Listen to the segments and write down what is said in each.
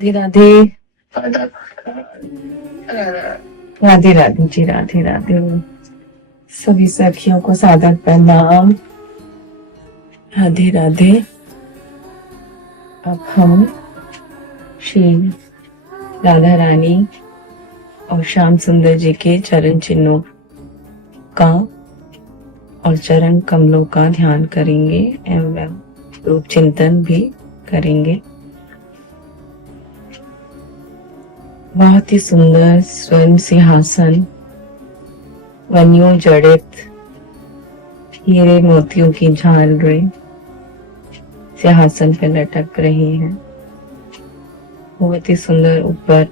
राधे राधे राधे जी, राधे राधे। सभी सखियों को सादर प्रणाम। राधे राधे। अब हम श्री राधा रानी और श्याम सुंदर जी के चरण चिन्हों का और चरण कमलों का ध्यान करेंगे एवं रूप चिंतन भी करेंगे। बहुत ही सुंदर स्वर्ण सिंहासन, वनियों जड़ित हीरे मोतियों की झालरें सिंहासन पे लटक रही हैं। बहुत ही सुंदर ऊपर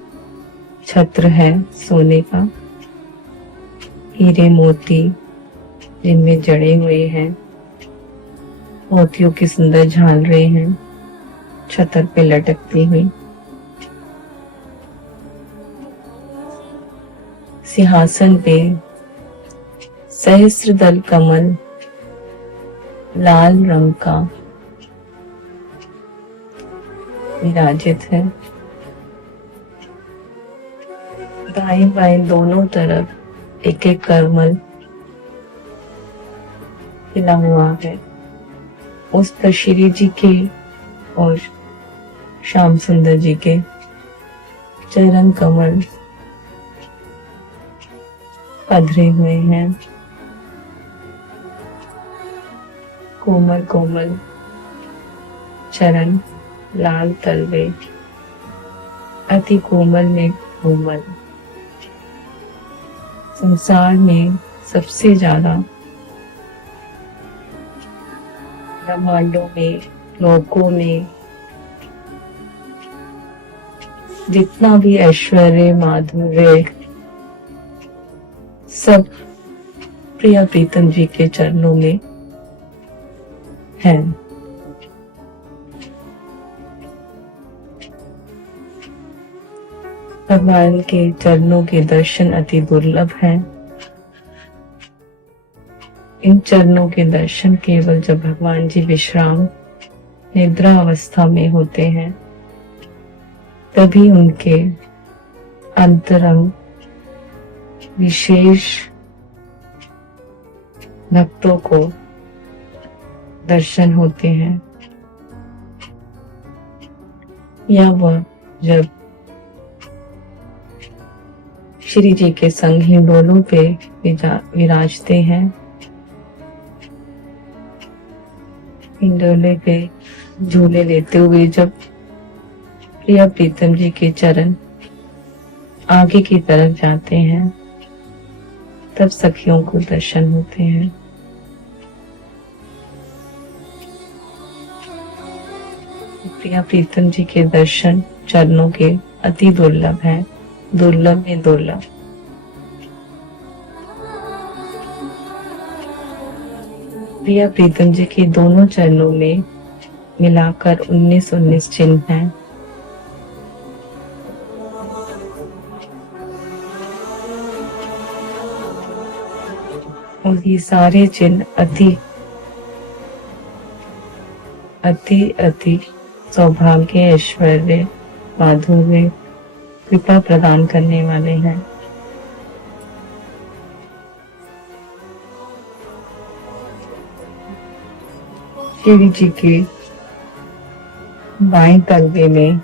छत्र है सोने का, हीरे मोती जिनमें जड़े हुए हैं, मोतियों की सुंदर झालरें हैं छतर पे लटकती हुई। सिंहासन पे सहस्त्र दल कमल लाल रंग का विराजित है। दाएं बाएं दोनों तरफ एक एक कमल खिला हुआ है। उस पर श्री जी के और श्याम सुंदर जी के चरण कमल पधरे हुए हैं। कोमल कोमल चरण, लाल तलवे, अति कोमल में कोमल। संसार में सबसे ज्यादा ब्रह्मांडों में, लोकों में जितना भी ऐश्वर्य माधुर्य सब प्रिया प्रीतम जी के चरणों में है। भगवान के चरणों के दर्शन अति दुर्लभ हैं। इन चरणों के दर्शन केवल जब भगवान जी विश्राम निद्रा अवस्था में होते हैं तभी उनके अंतरंग विशेष भक्तों को दर्शन होते हैं, या वह जब श्री जी के संग हिंडोलों पे विराजते हैं, हिंडोले पे झूले लेते हुए जब प्रिया प्रीतम जी के चरण आगे की तरफ जाते हैं तब सखियों को दर्शन होते हैं। प्रिया प्रीतम जी के दर्शन चरणों के अति दुर्लभ है, दुर्लभ में दुर्लभ। प्रिया प्रीतम जी के दोनों चरणों में मिलाकर 19 चिन्ह हैं। और ये सारे चिन्ह अति अति अति सौभाग्य, ऐश्वर्य, माधुर्य, कृपा प्रदान करने वाले हैं। श्री जी के बाएं तलवे में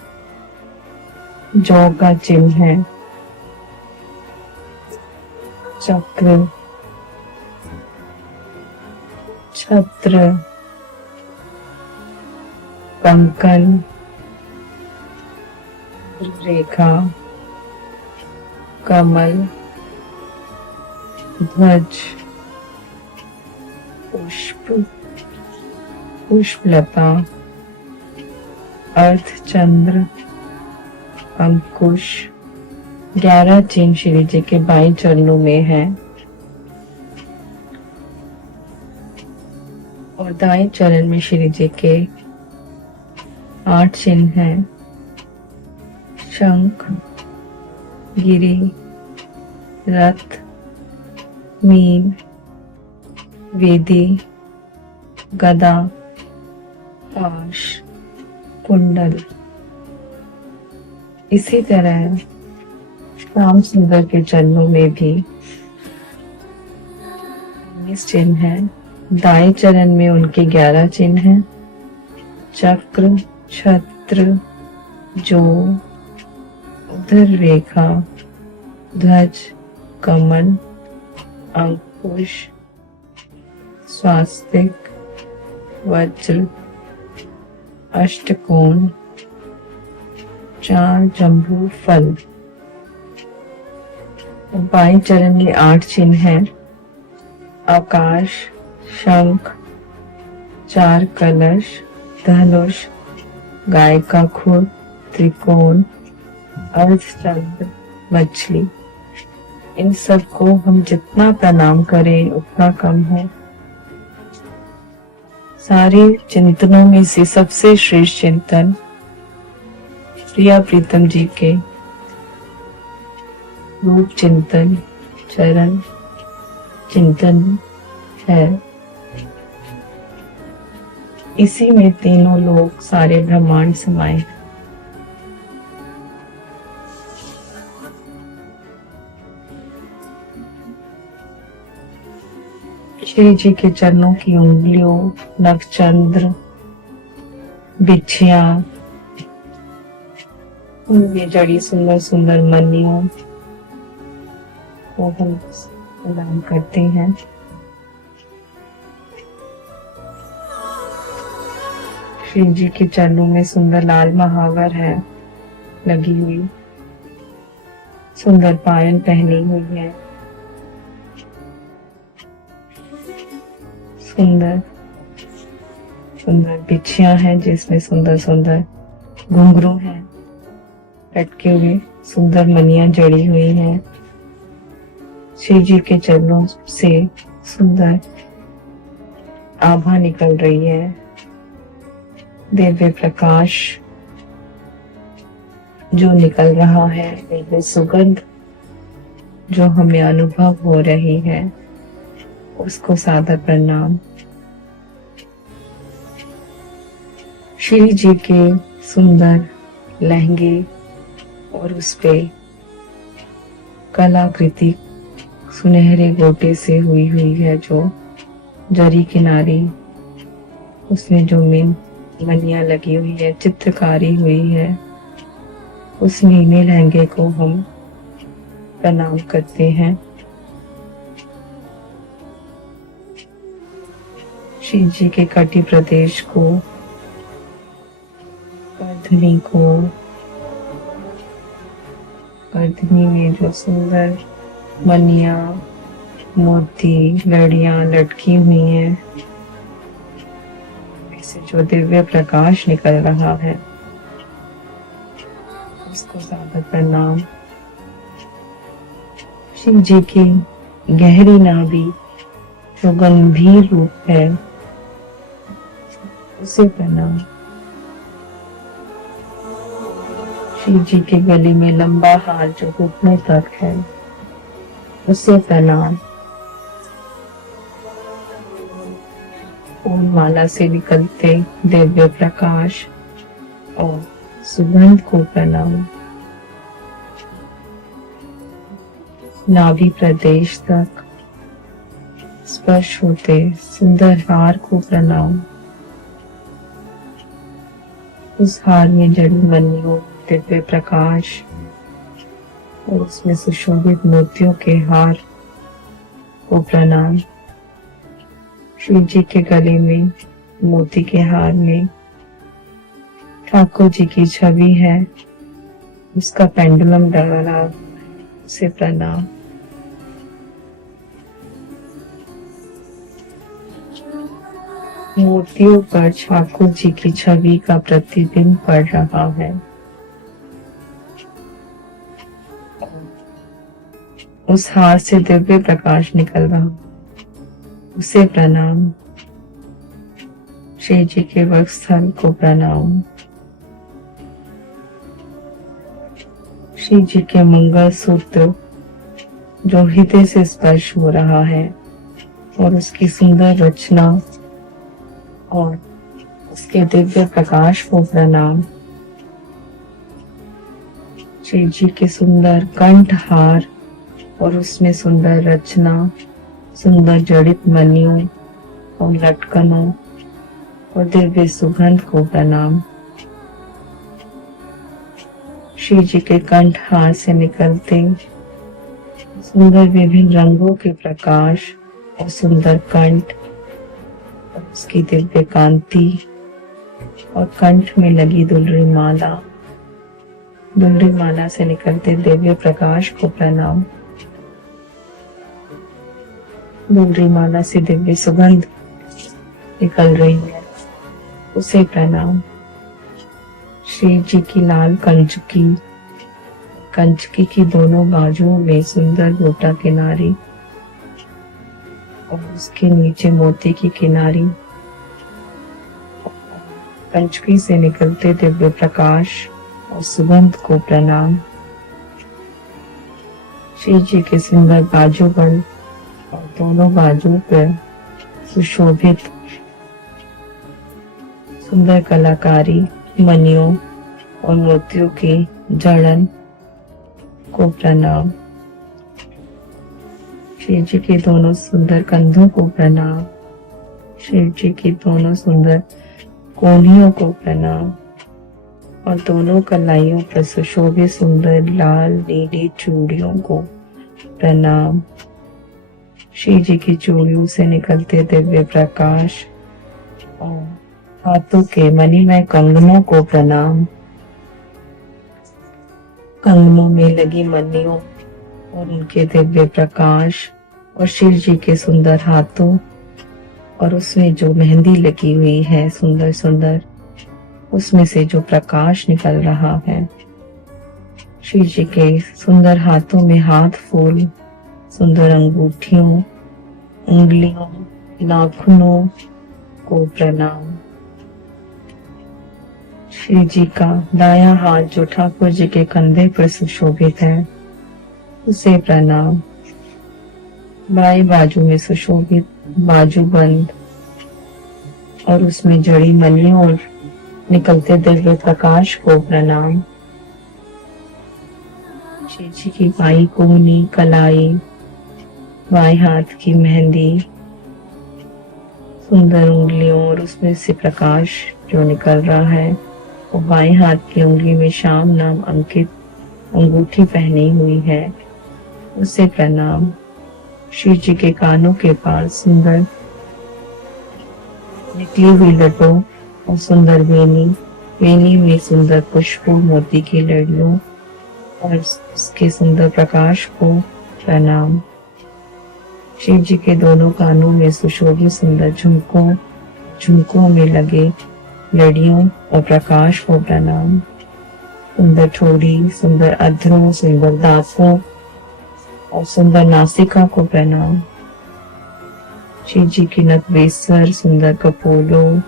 जौ का चिन्ह है, चक्र, छत्र, कंकन, रेखा, कमल, ध्वज, पुष्प, पुष्पलता, अर्धचंद्र, अंकुश। 11 चिन्ह श्री जी के बाएं चरणों में है और दाएं चरण में श्री जी के 8 चिन्ह हैं। शंख, गिरी, रथ, मीन, वेदी, गदा, पाश, कुंडल। इसी तरह श्याम सुंदर के चरणों में भी 19 चिन्ह हैं। दाएं चरण में उनके 11 चिन्ह हैं। चक्र, छत्र, जो, उधर रेखा, ध्वज, कमल, अंकुश, स्वास्तिक, वज्र, अष्टकोण, 4 जम्बू फल। बाएं चरण में 8 चिन्ह हैं। आकाश, शंख, 4 कलश, धनुष, गाय का खुर, त्रिकोण, अर्धचंद्र, मछली। इन सब को हम जितना प्रणाम करें उतना कम है। सारे चिंतनों में से सबसे श्रेष्ठ चिंतन प्रिया प्रीतम जी के रूप चिंतन, चरण चिंतन है। इसी में तीनों लोग, सारे ब्रह्मांड समाये। श्री जी के चरणों की उंगलियों, नखचंद्र, बिछिया, उनमें जड़ी सुंदर सुंदर मनियों को हम प्रदान करते हैं। श्री जी के चरणों में सुंदर लाल महावर है लगी हुई, सुंदर पायल पहनी हुई है, सुंदर सुंदर बिछिया है जिसमें सुंदर सुंदर घुंघरू हैं लटके हुए, सुंदर मनियां जड़ी हुई हैं। श्री जी के चरणों से सुंदर आभा निकल रही है, दिव्य प्रकाश जो निकल रहा है, दिव्य सुगंध जो हमें अनुभव हो रही है, उसको सादर प्रणाम। श्री जी के सुंदर लहंगे और उस पे कलाकृति सुनहरे गोटे से हुई है, जो जरी किनारी उसमें जो मनियां लगी हुई है, चित्रकारी हुई है, उस नीले लहंगे को हम प्रणाम करते हैं। श्री जी के कटी प्रदेश को, कर्धनी को, कर्धनी में जो सुंदर मनिया, मोती, लड़ियां लटकी हुई हैं, इससे जो दिव्य प्रकाश निकल रहा है, उसको सादर प्रणाम। शिव जी की गहरी नाभि जो गंभीर रूप है, उसे प्रणाम। शिव जी के गले में लंबा हार जो घुटने तक है, उसे प्रणाम। फूल माला से निकलते दिव्य प्रकाश और सुगंध को प्रणाम। नाभि प्रदेश तक स्पर्श होते सुंदर हार को प्रणाम। उस हार में जड़ी मनियों, दिव्य प्रकाश और उसमें सुशोभित मोतियों के हार को प्रणाम। श्री जी के गले में मोती के हार में ठाकुर जी की छवि है, उसका पेंडुलम डरा, उसे प्रणाम। मोतियों पर ठाकुर जी की छवि का प्रतिबिंब पड़ रहा है, उस हार से दिव्य प्रकाश निकल रहा, उसे प्रणाम। श्री जी के वक्षस्थल को प्रणाम। श्री जी के मंगल सूत्र जो हृदय से स्पर्श हो रहा है, और उसकी सुंदर रचना और उसके दिव्य प्रकाश को प्रणाम। श्री जी के सुंदर कंठहार और उसमें सुंदर रचना, सुंदर जड़ित मणियों और लटकनों और दिव्य सुगंध को प्रणाम। श्री जी के कंठहार से निकलते सुंदर विभिन्न रंगों के प्रकाश और सुंदर कंठ और उसकी दिव्य कांति और कंठ में लगी दुलरी माला से निकलते दिव्य प्रकाश को प्रणाम। दुलरी माला से दिव्य सुगंध निकल रही है, उसे प्रणाम। श्री जी की लाल कंचकी की दोनों बाजुओं में सुंदर गोटा किनारी और उसके नीचे मोती की किनारी, कंचकी से निकलते दिव्य प्रकाश और सुगंध को प्रणाम। श्री जी के सुंदर बाजूबंद और दोनों बाजुओं पर सुशोभित सुंदर कलाकारी मणियों और मोतियों के जड़न को प्रणाम। श्री जी के दोनों सुंदर कंधों को प्रणाम। श्री जी की दोनों सुंदर कोहनियों को प्रणाम और दोनों कलाइयों पर सुशोभित सुंदर लाल नीली चूड़ियों को प्रणाम। श्री जी की चूड़ियों से निकलते दिव्य प्रकाश और हाथों के मणिमय कंगनों को प्रणाम। कंगनों में लगी मणियों और उनके दिव्य प्रकाश और शिव जी के सुंदर हाथों और उसमें जो मेहंदी लगी हुई है सुंदर सुंदर, उसमें से जो प्रकाश निकल रहा है। शिव जी के सुंदर हाथों में हाथ फूल, सुंदर अंगूठियों, उंगलियों, नाखूनों को प्रणाम। श्री जी का दायां हाथ जो ठाकुर जी के कंधे पर सुशोभित है, उसे प्रणाम। बाएं बाजू में सुशोभित बाजूबंद और उसमें जड़ी मणियों और निकलते दिव्य प्रकाश को प्रणाम। श्री जी की बाई कोहनी, कलाई, बाएं हाथ की मेहंदी, सुंदर उंगलियों और उसमें से प्रकाश जो निकल रहा है, वो बाएं हाथ की उंगली में श्याम नाम अंकित अंगूठी पहनी हुई है, उसे प्रणाम। श्री जी के कानों के पास सुंदर निकली हुई लटों और सुंदर वेनी में सुंदर पुष्पों मोती की लड़ियों और उसके सुंदर प्रकाश को प्रणाम। शिव जी के दोनों कानों में सुशोभित सुंदर झुमकों में लगे लड़ियों और प्रकाश को प्रणाम। सुंदर ठोड़ी, सुंदर अधरों, सुंदर दांतों और सुंदर नासिका को प्रणाम। शिव जी की नकवेसर, सुंदर कपोलों,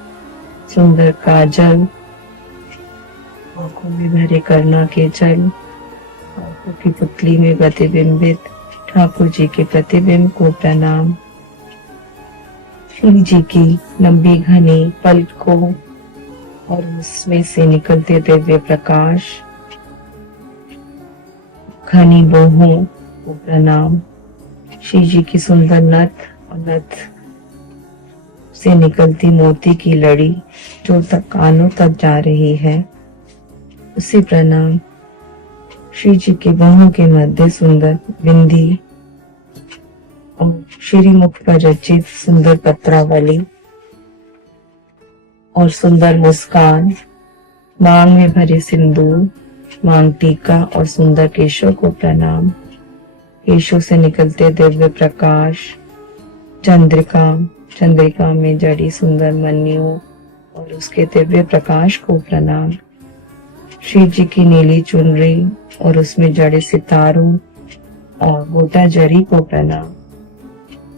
सुंदर काजल, आंखों में भरे करना के जल, आंखों की पुतली में प्रतिबिंबित ठाकुर जी के प्रतिबिंब को प्रणाम। शिव जी की लंबी घनी पलकों और उसमें से निकलते दिव्य प्रकाश, घनी बाहों को प्रणाम। शिव जी की सुंदर नथ से निकलती मोती की लड़ी जो तक कानों तक जा रही है, उसे प्रणाम। श्री जी के बाहों के मध्य सुंदर बिंदी और श्री मुख पर रचित सुंदर पत्रावली और सुंदर मुस्कान, मांग में भरे सिंदूर, मांग टीका और सुंदर केशों को प्रणाम। केशों से निकलते दिव्य प्रकाश, चंद्रिका में जड़ी सुंदर मणियों और उसके दिव्य प्रकाश को प्रणाम। श्री जी की नीली चुनरी और उसमें जड़े सितारों और गोटा जरी को प्रणाम।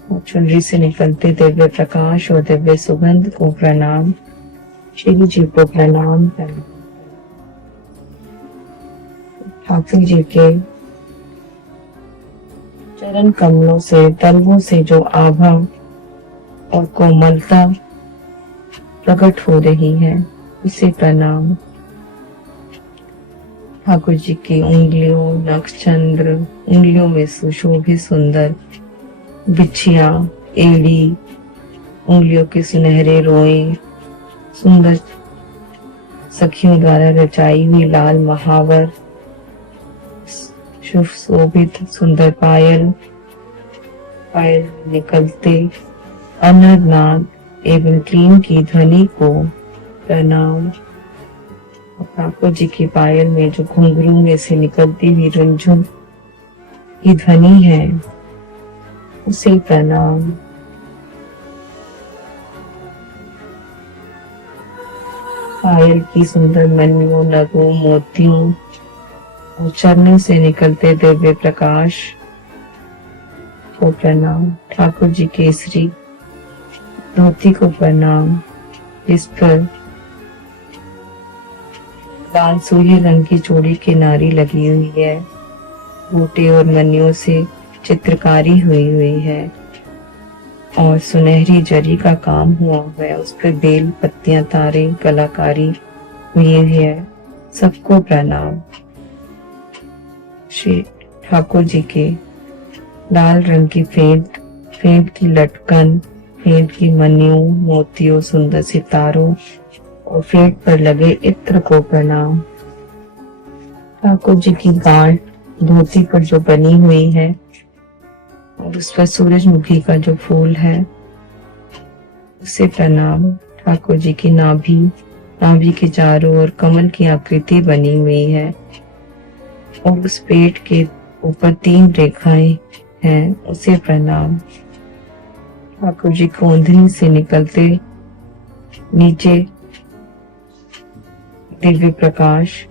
और चुनरी से निकलते दिव्य प्रकाश और दिव्य सुगंध को प्रणाम। श्री जी को प्रणाम करना। ठाकुर जी के चरण कमलों से, तलवों से जो आभा और कोमलता प्रकट हो रही है, उसे प्रणाम। ठाकुर जी की उंगलियों, नक्षचंद्र, उंगलियों में सुशोभित सुंदर बिछिया, एड़ी, उंगलियों के सुनहरे रोए, सुंदर सखियों द्वारा रचाई हुई लाल महावर, सुशोभित सुंदर पायल, पायल निकलते अनरनाद एवं क्लीन की ध्वनि को प्रणाम। ठाकुर जी की पायल में जो घुंघरू में से निकलती हुई रुंझुन की ध्वनि है उसे प्रणाम। पायल की सुंदर मणियों, नगों, मोतियों और चरणों से निकलते दिव्य प्रकाश को प्रणाम। ठाकुर जी केसरी धोती को प्रणाम, जिस पर लाल सूर्य रंग की चौड़ी किनारी लगी हुई है, बूटे और मनियों से चित्रकारी हुई है और सुनहरी जरी का काम हुआ है, उस पर बेल पत्तियां, तारे, कलाकारी हुई है। सबको प्रणाम। श्री ठाकुर जी के लाल रंग की फेंट की लटकन, फेंट की मनियों, मोतियों, सुंदर सितारों और फेंट पर लगे इत्र को प्रणाम। ठाकुर जी की गांठ धोती पर जो बनी हुई है और उस पर सूरजमुखी का जो फूल है उसे प्रणाम। ठाकुर जी की नाभि के चारों ओर कमल की आकृति बनी हुई है और उस पेट के ऊपर 3 रेखाएं हैं, उसे प्रणाम। ठाकुर जी को ओंधनी से निकलते नीचे दिव्य प्रकाश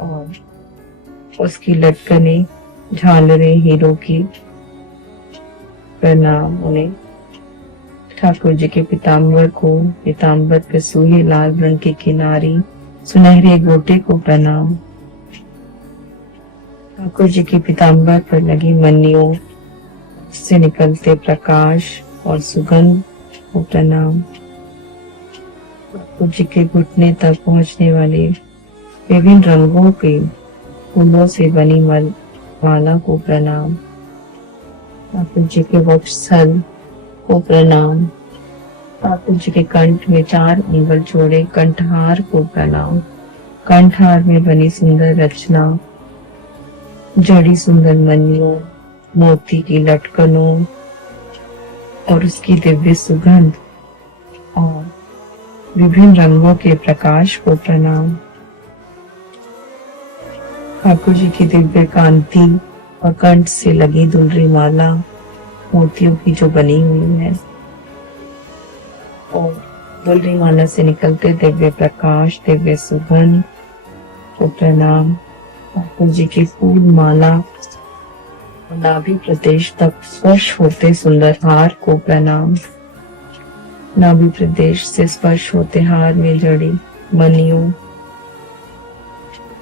और उसकी लटकने, झालरें हीरों की प्रणाम उन्हें। ठाकुर जी के पीताम्बर पे सूही लाल रंग की किनारी, सुनहरे गोटे को प्रणाम। ठाकुर जी के पीताम्बर पर लगी मनियों से निकलते प्रकाश और सुगंध को प्रणाम। ठाकुर जी के घुटने तक पहुंचने वाले विभिन्न रंगों के फूलों से बनी माला को प्रणाम। ठाकुर जी के वक्षस्थल को प्रणाम। ठाकुर जी के कंठ में 4 उंगल जोड़े कंठहार को प्रणाम। कंठहार में बनी सुंदर रचना, जड़ी सुंदर मनियों, मोती की लटकनों और उसकी दिव्य सुगंध और विभिन्न रंगों के प्रकाश को प्रणाम। ठाकुर जी की दिव्य कांति और कंठ से लगी दुलरी माला मोतियों की जो बनी हुई है और दुलरी माला से निकलते दिव्य प्रकाश, दिव्य सुगंध को प्रणाम। ठाकुर जी की फूल माला और नाभि प्रदेश तक स्पर्श होते सुंदर हार को प्रणाम। नाभि प्रदेश से स्पर्श होते हार में जड़ी मनियों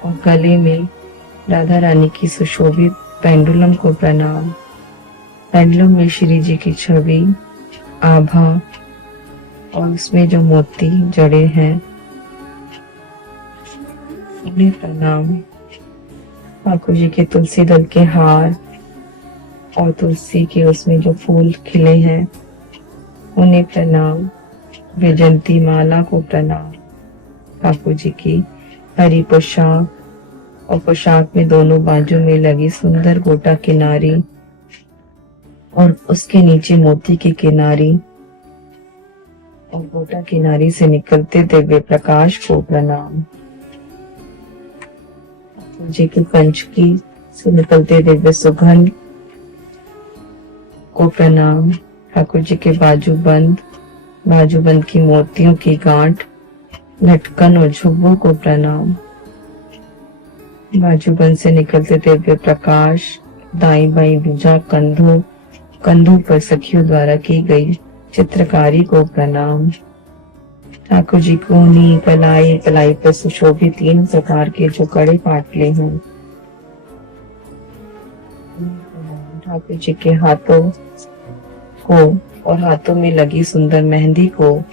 और गले में राधा रानी की सुशोभित पेंडुलम को प्रणाम। पेंडुलम में श्री जी की छवि, आभा और उसमें जो मोती जड़े हैं उन्हें प्रणाम। ठाकुर जी के तुलसी दल के हार और तुलसी के उसमें जो फूल खिले हैं उन्हें प्रणाम। वैजंती माला को प्रणाम। ठाकुर जी की हरी पोशाक और पोशाक में दोनों बाजू में लगी सुंदर गोटा किनारी और उसके नीचे मोती की किनारी और गोटा किनारी से निकलते दिव्य प्रकाश को प्रणाम। ठाकुर जी की पंचकी से निकलते दिव्य सुगंध को प्रणाम। ठाकुर जी के बाजूबंद की मोतियों की गांठ, लटकन और झुब्बों को प्रणाम। बाजूबंद से निकलते दिव्य प्रकाश, दाई बाई भुजा, कंधों पर सखियों द्वारा की गई चित्रकारी को प्रणाम। ठाकुर जी को नी कलाई पर सुशोभित 3 प्रकार के जो कड़े पाटले हैं। ठाकुर जी के हाथों को और हाथों में लगी सुंदर मेहंदी को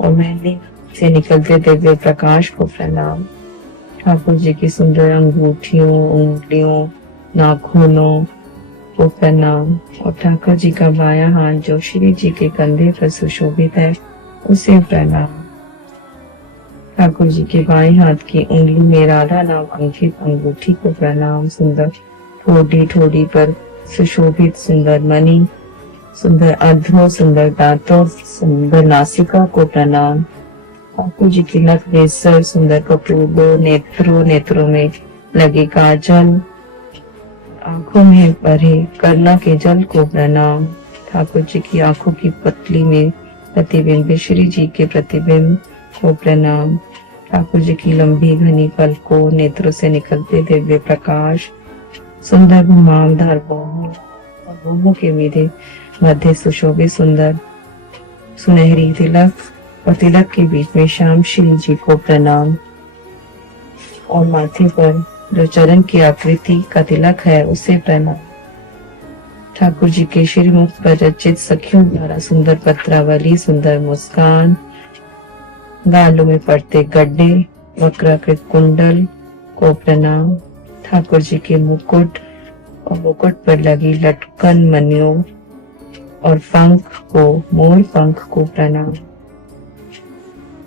और मेहंदी से निकलते दिव्य प्रकाश को प्रणाम। ठाकुर जी की सुंदर अंगूठियों, उंगलियों, नाखूनों को प्रणाम। और ठाकुर जी का बायां हाथ जो श्री जी के कंधे पर सुशोभित है उसे प्रणाम। ठाकुर जी के बाएं हाथ की उंगली में राधा नाम अंकित अंगूठी को प्रणाम। सुंदर ठोड़ी पर सुशोभित सुंदर मणि, सुंदर अधरों, सुंदर दांतों, सुंदर नासिका को प्रणाम। ठाकुर जी की नख रेसर, सुंदर कपूरों, नेत्रों में लगे काजल, आंखों में भरे करना के जल को प्रणाम। ठाकुर जी की आंखों की पतली में प्रतिबिंब श्री जी के प्रतिबिंब को प्रणाम। ठाकुर जी की लंबी घनी पलकों, नेत्रों से निकलते दिव्य प्रकाश, सुंदर घुमावदार बाहों और बाहों के मध्य सुशोभित सुंदर सुनहरी तिलक और तिलक के बीच में श्याम श्री जी को प्रणाम। और माथे पर जो चरण की आकृति का तिलक है उसे प्रणाम। ठाकुर जी के श्रीमुख पर रचित सखियों द्वारा सुंदर पत्रावली, सुंदर मुस्कान, गालों में पड़ते गड्ढे, वक्राकृत कुंडल को प्रणाम। ठाकुर जी के मुकुट और मुकुट पर लगी लटकन मणियों और मोर पंख को प्रणाम।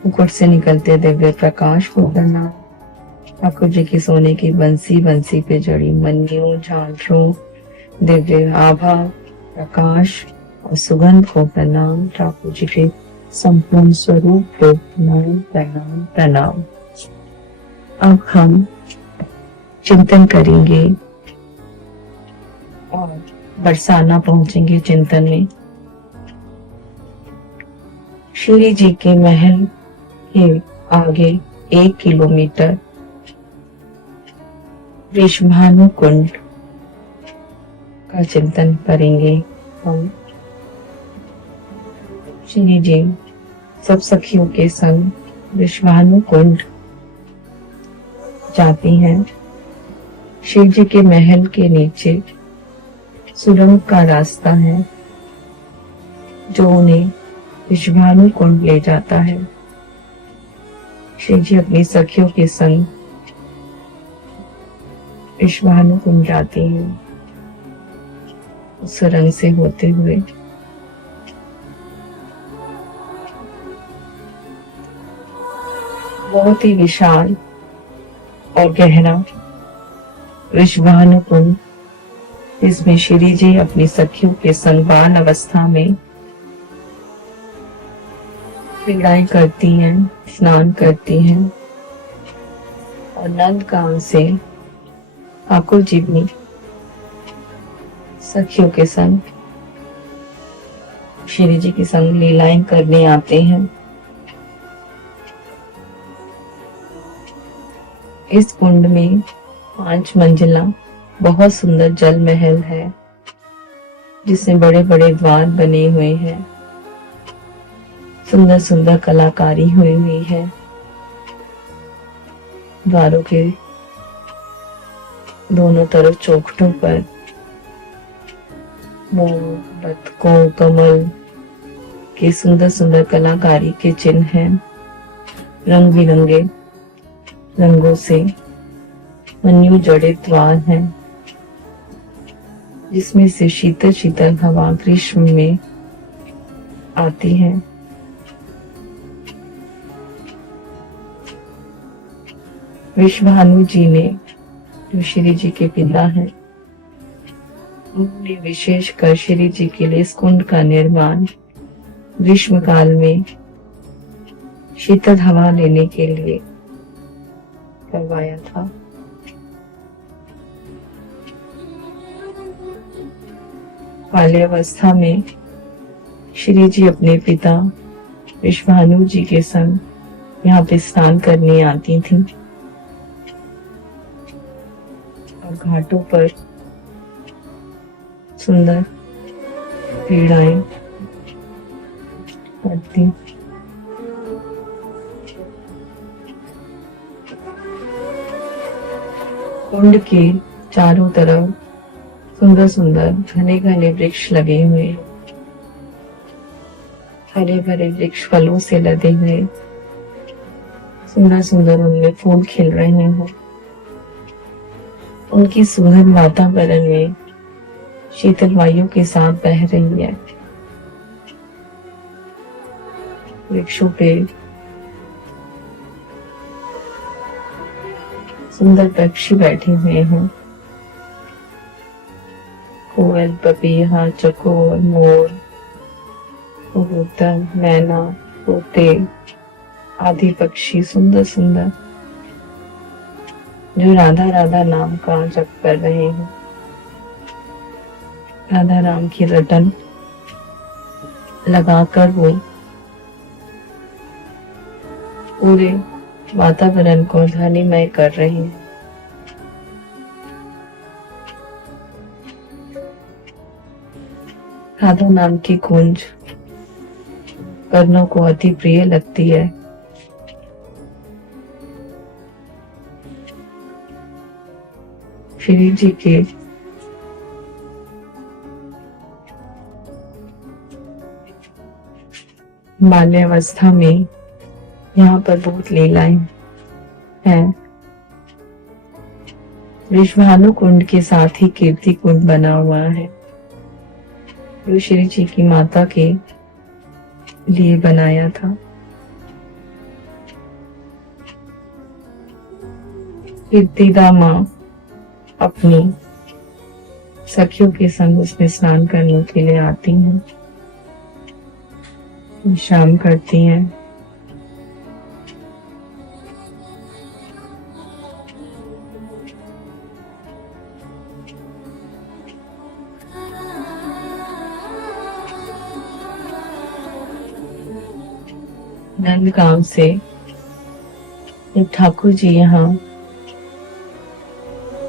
मुकुट से निकलते दिव्य प्रकाश को प्रणाम। ठाकुर जी की सोने की बंसी पे जड़ी मणियों, झालरों, दिव्य आभा, प्रकाश और सुगंध को प्रणाम। ठाकुर जी के संपूर्ण स्वरूप को प्रणाम। अब हम चिंतन करेंगे और बरसाना पहुंचेंगे चिंतन में। श्री जी के महल के आगे 1 किलोमीटर वृषभानु कुंड का चिंतन करेंगे हम। श्री जी सब सखियों के संग वृषभानु कुंड जाती हैं। शिव जी के महल के नीचे सुरंग का रास्ता है जो उन्हें वृषभानु कुंड ले जाता है। शिव जी अपनी सखियों के संग वृषभानु कुंड जाती हैं उस सुरंग से होते हुए। बहुत ही विशाल और गहरा वृषभानु कुंड, इसमें श्री जी अपनी सखियों के संग बाल अवस्था में क्रीड़ाएं करती हैं, स्नान करती हैं और नंद काम से ठाकुर जी भी सखियों के संग श्री जी के संग लीलाएं करने आते हैं। इस कुंड में 5 मंजिला बहुत सुंदर जल महल है जिसमें बड़े बड़े द्वार बने हुए हैं, सुंदर सुंदर कलाकारी हुई है। द्वारों के दोनों तरफ चौखटों पर मोर, बतकों, कमल के सुंदर सुंदर कलाकारी के चिन्ह हैं। रंग बिरंगे रंगों से मन्यु जड़ित द्वार हैं जिसमें से शीतल शीतल हवा ग्रीष्म में आती है। वृषभानु जी ने, जो श्री जी के पिता हैं, उन्होंने विशेषकर श्री जी के लिए इस कुंड का निर्माण ग्रीष्म काल में शीतल हवा लेने के लिए करवाया था। बाल्यावस्था में श्री जी अपने पिता वृषभानु जी के संग यहाँ पे स्नान करने आती थीं और घाटों पर सुंदर क्रीड़ाएं करती। कुंड के चारों तरफ सुंदर सुंदर घने घने वृक्ष लगे हुए, हरे भरे वृक्ष फलों से लदे हुए, सुंदर सुंदर उनमें फूल खिल रहे हैं। उनकी सुगंध वातावरण में शीतल वायु के साथ बह रही है। वृक्षों पे सुंदर पक्षी बैठे हुए हैं। कोयल, पपीहा, चकोर, मोर, कबूतर, मैना, तोते आदि पक्षी सुंदर सुंदर जो राधा राधा नाम का जप कर रहे हैं। राधा राम की रटन लगाकर वो पूरे वातावरण को ध्वनिमय कर रहे हैं। राधा नाम की गूंज कर्णों को अति प्रिय लगती है। श्री जी के बाल्यावस्था में यहाँ पर बहुत लीलाएं हैं। वृषभानु कुंड के साथ ही कीर्ति कुंड बना हुआ है, जो श्री जी की माता के लिए बनाया था। कीर्तिदा माँ अपनी सखियों के संग उसमें स्नान करने के लिए आती हैं, विश्राम करती हैं। नंदगांव से जब ठाकुर जी यहाँ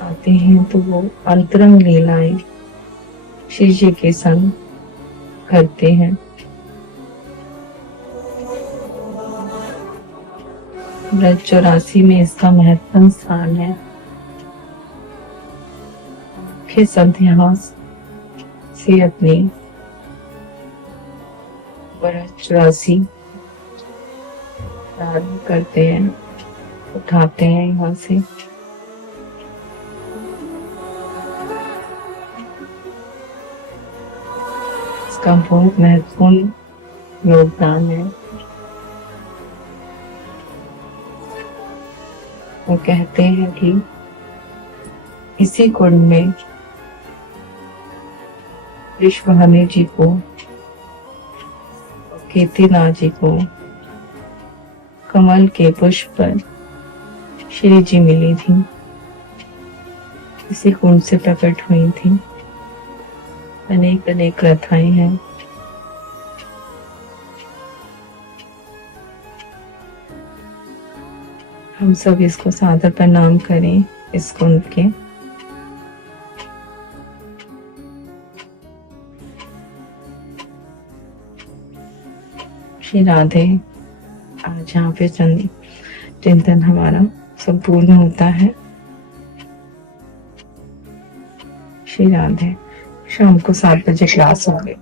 आते हैं तो वो अंतरंग लीलाएं श्री जी के संग करते हैं। ब्रज 84 में इसका महत्वपूर्ण स्थान है। मुख्य संत यहाँ से अपनी ब्रज 84 प्रारंभ करते हैं, उठाते हैं यहाँ से। इसका बहुत महत्वपूर्ण योगदान है। वो कहते हैं कि इसी कुंड में विश्वहनी जी को, कीर्तिनाथ जी को कमल के पुष्प पर श्री जी मिली थी, इसी कुंड से प्रकट हुई थी। अनेक अनेक कथाएं हैं। हम सब इसको सादर प्रणाम करें, इस कुंड के। श्री राधे। आज यहाँ पे चिंतन हमारा संपूर्ण होता है। श्री राधे। शाम को 7 बजे क्लास होगी।